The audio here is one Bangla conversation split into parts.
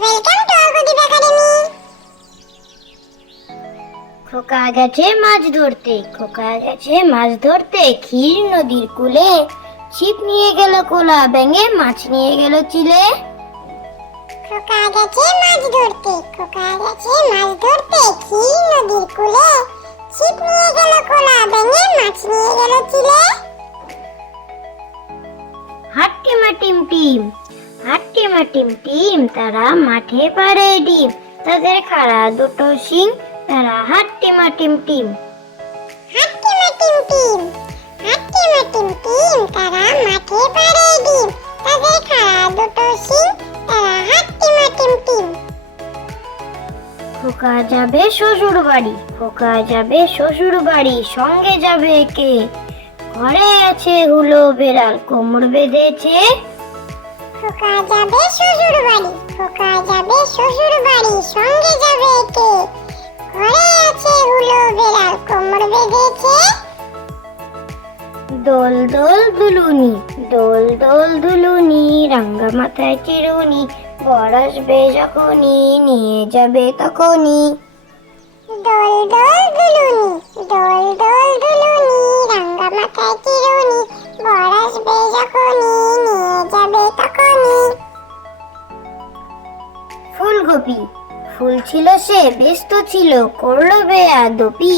Welcome to Arghadeep academy. খোকা গেছে মাছ ধরতে, খোকা গেছে মাছ ধরতে, ক্ষীর নদীর কূলে। ছিপ নিয়ে গেল কোলা, ব্যাঙে মাছ নিয়ে গেল চিলে। খোকা গেছে মাছ ধরতে, খোকা গেছে মাছ ধরতে, ক্ষীর নদীর কূলে। ছিপ নিয়ে গেল কোলা, ব্যাঙে মাছ নিয়ে গেল চিলে। হাট্টিমা টিম টিম, হাট্টিমা টিম টিম, তারা মাঠে পাড়ে ডিম। তাদের খাড়া দুটো শিং, তারা হাট্টিমা টিম টিম। হাট্টিমা টিম টিম, হাট্টিমা টিম টিম, তারা মাঠে পাড়ে ডিম। তাদের খাড়া দুটো শিং, তারা হাট্টিমা টিম টিম। খোকা যাবে শ্বশুর বাড়ি, খোকা যাবে শ্বশুর বাড়ি, সঙ্গে যাবে কে? ঘরে আছে হুলো বেড়াল, কোমর বেঁধেছে। খোকা যাবে শ্বশুর বাড়ি, খোকা যাবে শ্বশুর বাড়ি, সঙ্গে যাবে কে? ঘরে আছে হুলো বেড়াল, কোমর বেঁধেছে। দোল দোল দুলুনি, দোল দোল দুলুনি, রাঙ্গা মাথায় চিরুনি। বর আসবে যখনই, নিয়ে যাবে তখনই। দোল দোল দুলুনি, দোল দোল দুলুনি, রাঙ্গা মাথায় চিরুনি। বর আসবে যখনই, নিয়ে যাবে তখনই। ফুলকপি, ফুল ছিল সে ব্যস্ত ছিল, করলো বেয়াদপি।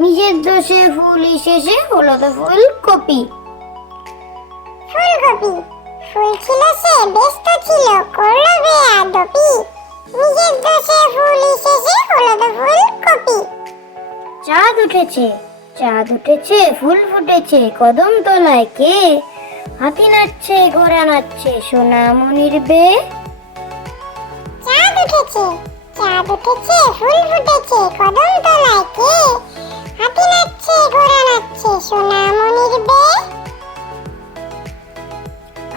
নিজের দোষে ফুল শেষে হলো তো ফুলকপি। ফুলকপি, ফুল ছিল সে ব্যস্ত ছিল, করলো বেয়াদপি। নিজের দোষে ফুল শেষে হলো তো ফুলকপি। চাঁদ উঠেছে, চাঁদ উঠেছে, ফুল ফুটেছে, কদম তলায় কে? হাতি নাচছে, ঘোড়া নাচছে, সোনামণির বে। চাঁদ উঠেছে, চাঁদ উঠেছে, ফুল ফুটেছে, কদম তলায় কে? হাতি নাচছে, ঘোড়া নাচছে, সোনামণির বে।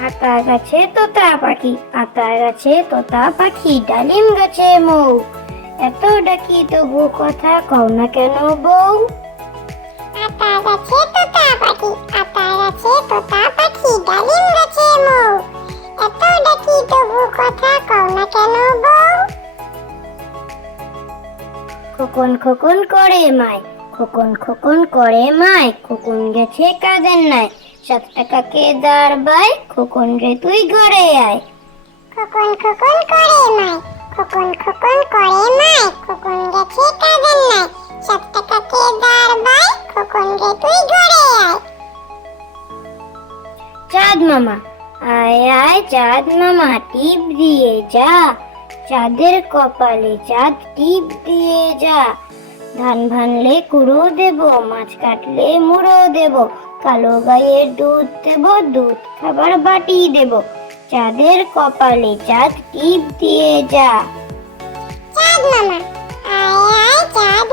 আতা গাছে তোতা পাখি, আতা গাছে তোতা পাখি, ডালিম গাছে মৌ। এত ডাকি তবু কথা কও না কেন বউ? আতা গাছে তোতা পাখি, আতা গাছে তোতা পাখি, ডালিম গাছে মৌ। এত ডাকি তবু কথা কও না কেন বউ? খোকন খোকন করে মায়, খোকন খোকন করে মায়, খোকন গেছে কাজের নাই। 7 টাকাকে দাঁড় বাই, খোকন রে তুই ঘরে আয়। খোকন খোকন করে মায়, খোকন খোকন করে মায়, খোকন গেছে কাজের নাই। 7 টাকাকে দাঁড় বাই, খোকন রে তুই ঘরে আয়। চাঁদ মামা, আয় আয় চাঁদ মামা, টিপ দিয়ে যা। চাঁদের কপালে চাঁদ টিপ দিয়ে যা। ধান ভানলে কুড়ো দেব, মাছ কাটলে মুড়ো দেব। কালো গায়ের দুধ দেব, দুধ খাবার বাটি দেব। চাঁদের কপালে চাঁদ টিপ দিয়ে যা। চাঁদ মামা, আয় আয় চাঁদ